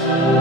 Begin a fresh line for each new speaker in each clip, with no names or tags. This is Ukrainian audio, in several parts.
Thank you.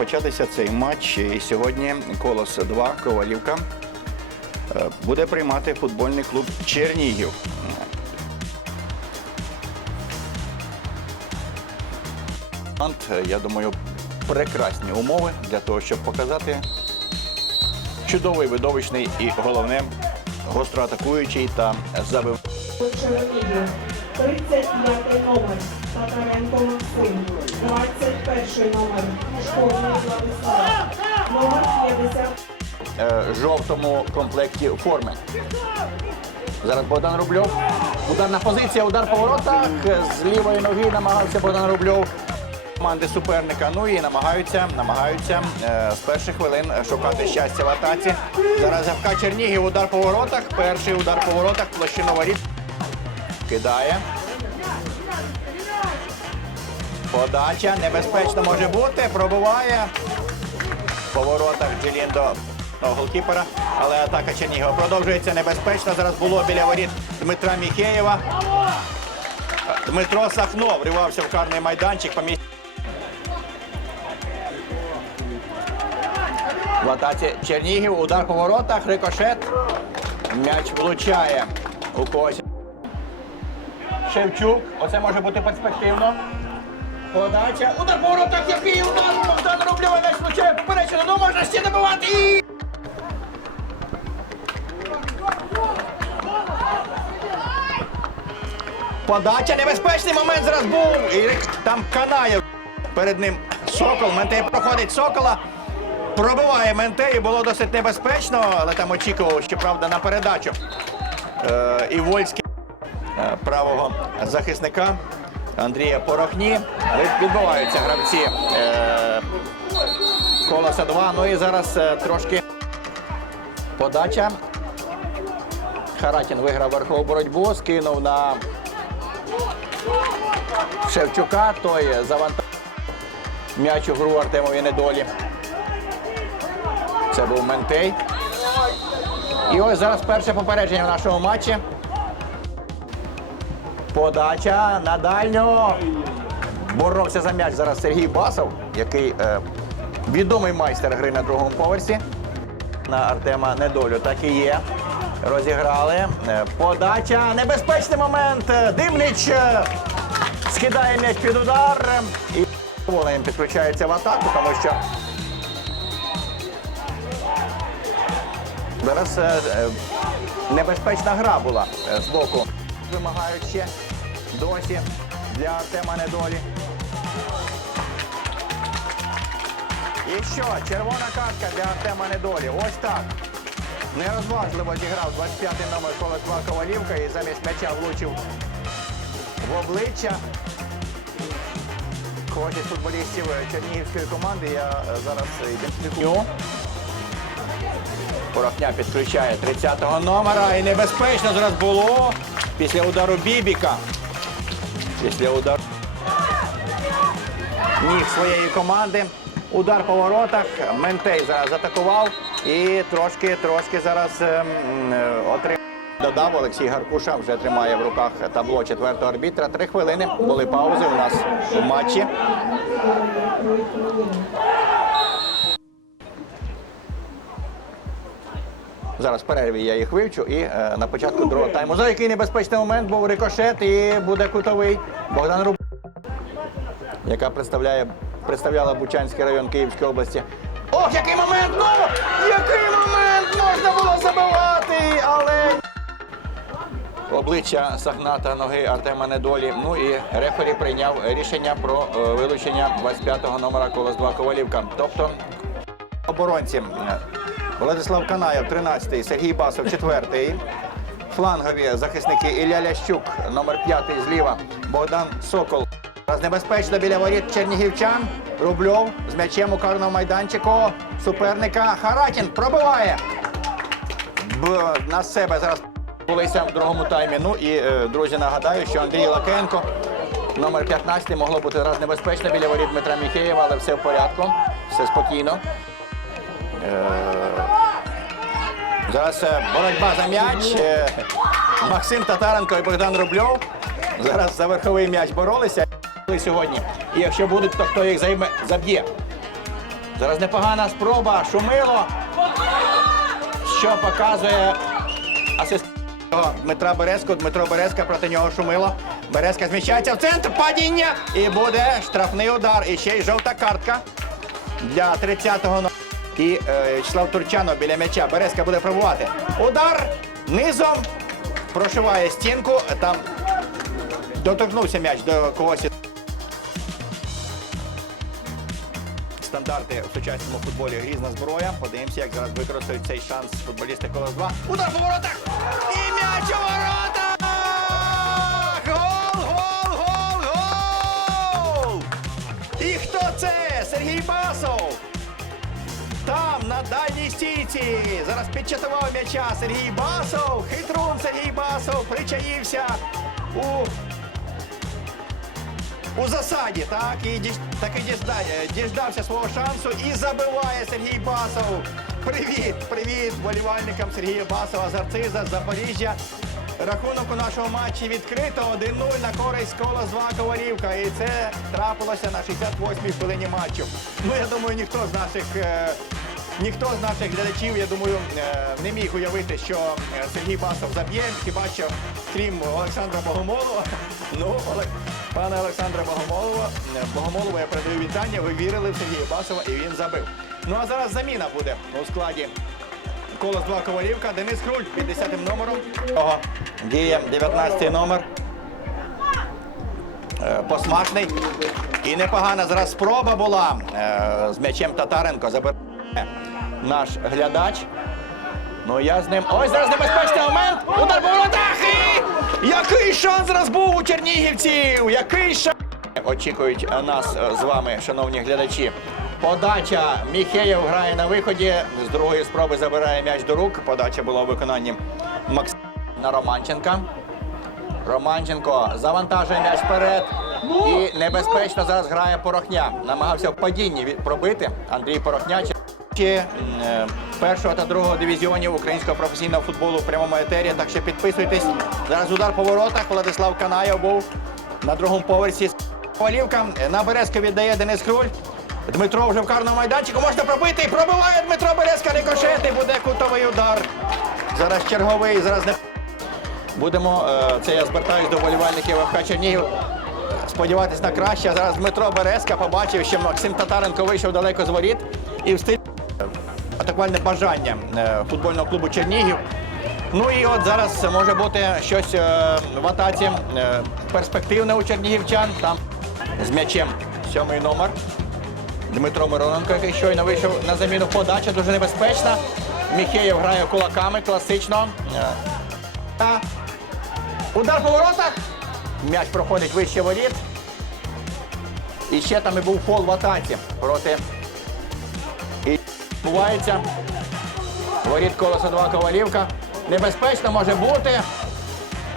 Розпочатися цей матч. І сьогодні Колос 2 Ковалівка е, буде приймати футбольний клуб Чернігів. Е, Я думаю, прекрасні умови для того, щоб показати чудовий, видовищний і головне гостроатакуючий та забив.
Чернігів, 35 номер Татаренко Максим, 21 номер Школьний Владислав, номер 50
е, жовтому комплекті форми. Зараз Богдан Рубльов. Ударна позиція, удар по воротах. З лівої ноги намагався Богдан Рубльов. Команди суперника. Ну і намагаються, намагаються е, з перших хвилин шукати щастя в атаці. Зараз ФК Чернігів. Удар по воротах. Перший удар по воротах. Площину воріт. Кидає. Подача небезпечно може бути. Пробиває по воротах Джеліндо голкіпера. Але атака Чернігова продовжується небезпечно. Зараз було біля воріт Дмитра Міхеєва. Дмитро Сахно вривався в карний майданчик. По. В атаці Чернігів. Удар по воротах. Рикошет. М'яч влучає у когось. Шевчук. Оце може бути перспективно. Подача. Удар по воротах. Який удар. Богдан Рубльова м'яч влучає. Поперечину. Ну можна ще добивати. І... Подача, небезпечний момент зараз був. І там канає перед ним Сокол. Ментей проходить Сокола. Пробиває Ментей. Було досить небезпечно, але там очікував, щоправда, на передачу. Е, і Вольський е, правого захисника Андрія Порохні. Від- Відбуваються гравці е, колоса 2. Ну і зараз е, трошки подача. Харатін виграв верхову боротьбу, скинув на Шевчука, той завантажив м'яч у гру Артемові недолі. Це був Ментей. І ось зараз перше попередження в нашому матчі. Подача на дальню. Боровся за м'яч зараз Сергій Басов, який е, відомий майстер гри на другому поверсі. На Артема недолю так і є. Розіграли. Е, Подача. Небезпечний момент. Е, Димнич е, скидає м'яч під удар. І Волинь підключається в атаку, тому що зараз небезпечна гра була з боку. Вимагають ще досі для Артема недолі. І що? Червона картка для Артема Недолі. Ось так. Нерозважливо зіграв 25-й номер Колесва Ковалівка і замість м'яча влучив в обличчя. Когось із футболістів Чернігівської команди я е, зараз ідентифікую. Порохня підключає 30-го номера. І небезпечно зараз було після удару Бібіка. Після удару ніг своєї команди. Удар по воротах. Ментей зараз атакував і трошки, трошки зараз ем, отримав. Додав Олексій Гаркуша, вже тримає в руках табло четвертого арбітра. Три хвилини були паузи у нас у матчі. Зараз в перерві я їх вивчу і е, на початку другого тайму. За який небезпечний момент був рикошет і буде кутовий. Богдан Руб, яка представляє, представляла Бучанський район Київської області. Ох, який момент! Ну! Який момент! Можна було забивати, але. Обличчя Сагната ноги Артема Недолі. Ну і рефері прийняв рішення про е, вилучення 25-го номера Колос 2 Ковалівка. Тобто оборонці Владислав Канаєв, 13-й, Сергій Басов, 4-й. Флангові захисники Ілля Лящук, номер 5 зліва, Богдан Сокол. Зараз небезпечно біля воріт чернігівчан. Рубльов з м'ячем у карному майданчику суперника. Харатін пробиває. Б, на себе зараз булися в другому таймі. Ну і, е, друзі, нагадаю, що Андрій Лакенко, номер 15, могло бути раз небезпечно біля воріт Дмитра Міхеєва, але все в порядку, все спокійно. Е, Зараз е, боротьба за м'яч. Е, Максим Татаренко і Богдан Рубльов. Зараз за верховий м'яч боролися сьогодні. І якщо будуть, то хто їх займе, заб'є. Зараз непогана спроба. Шумило. Що показує асист Дмитра Березко. Дмитро Березка проти нього шумило. Березка зміщається в центр. Падіння. І буде штрафний удар. І ще й жовта картка для 30-го номера. І е, Вячеслав Турчанов біля м'яча. Березка буде пробувати. Удар низом прошиває стінку. Там доторкнувся м'яч до когось. Стандарти в сучасному футболі грізна зброя. Подивимося, як зараз використають цей шанс футболісти Колос 2. Удар по воротах! І м'яч у воротах! Там, на дальній стійці, зараз підчатував м'яча Сергій Басов. Хитрун Сергій Басов причаївся у, у засаді, так? І діж, таки діжда- діждався свого шансу і забиває Сергій Басов. Привіт, привіт болівальникам Сергія Басова з Арциза, з Запоріжжя. Рахунок у нашому матчі відкрито 1-0 на користь кола з Ковалівка. І це трапилося на 68-й хвилині матчу. Ну, я думаю, ніхто з наших. е, Ніхто з наших глядачів, я думаю, е, не міг уявити, що е, Сергій Басов заб'є, хіба що крім Олександра Богомолова. Ну, Олег, пане Олександре Богомолова, Богомолову я передаю вітання. Ви вірили в Сергія Басова і він забив. Ну а зараз заміна буде у складі Колос 2 Ковалівка. Денис Круль 50 номером. Ого, Діє 19 номер. Е, Посмажний. І непогана зараз спроба була е, з м'ячем Татаренко. Забирає наш глядач. Ну я з ним. Ось зараз небезпечний момент. Удар по воротах! І який шанс зараз був у чернігівців! Який шанс! Очікують нас з вами, шановні глядачі. Подача Міхеєв грає на виході. З другої спроби забирає м'яч до рук. Подача була у виконанні Максима Романченка. Романченко завантажує м'яч вперед. І небезпечно зараз грає Порохня. Намагався в падінні пробити Андрій Порохня. Е, Першого та другого дивізіонів українського професійного футболу в прямому етері. Так що підписуйтесь. Зараз удар по воротах. Владислав Канаєв був на другому поверсі. Ковалівка на Березка віддає Денис Круль. Дмитро вже в карному майданчику. Можна пробити. І пробиває Дмитро Березка. Рикошет буде кутовий удар. Зараз черговий. Зараз не Будемо, е, це я звертаюсь до болівальників ФК Чернігів. Сподіватись на краще. Зараз Дмитро Березка побачив, що Максим Татаренко вийшов далеко з воріт і в стилі атакувальне бажання е, футбольного клубу Чернігів. Ну і от зараз може бути щось е, в атаці перспективне у чернігівчан. Там з м'ячем сьомий номер. Дмитро Мироненко, який щойно вийшов на заміну. Подача дуже небезпечна. Міхеєв грає кулаками класично. Е, та Удар по воротах. М'яч проходить вище воріт. І ще там і був фол в атаці проти. І бувається. Воріт колесо 2 ковалівка. Небезпечно може бути.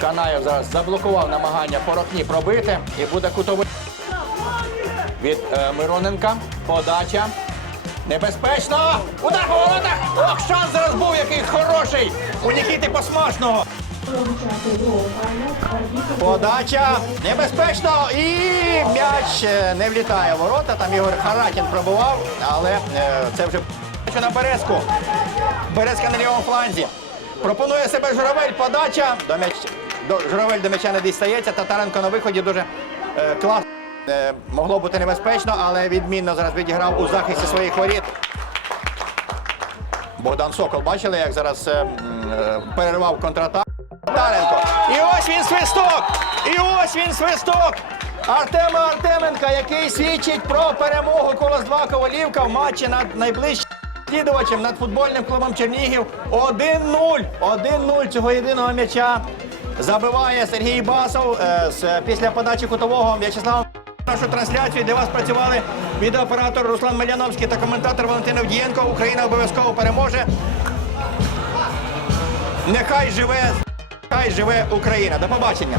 Канаєв зараз заблокував намагання порохні пробити і буде кутовий від е, Мироненка. Подача. Небезпечно! Удар по воротах! Ох, шанс зараз був, який хороший! У Нікіти Посмашного. Подача небезпечно і м'яч е, не влітає в ворота. Там Ігор Харатін пробував, але е, це вже на Березку. Березка на лівому фланзі. Пропонує себе Журавель. Подача. До м'яч... до... Журавель до м'яча не дістається. Татаренко на виході дуже е, класно. Е, могло бути небезпечно, але відмінно зараз відіграв у захисті своїх воріт. Богдан Сокол, бачили, як зараз е, е, перервав контратаку. Таренко. І ось він свисток! І ось він свисток! Артема Артеменка, який свідчить про перемогу колос 2 Ковалівка в матчі над найближчим слідувачем над футбольним клубом Чернігів. 1-0. 1-0 цього єдиного м'яча забиває Сергій Басов е, з, після подачі кутового В'ячеслава. Нашу трансляцію для вас працювали відеооператор Руслан Меляновський та коментатор Валентин Авдієнко. Україна обов'язково переможе. Нехай живе, нехай живе Україна. До побачення.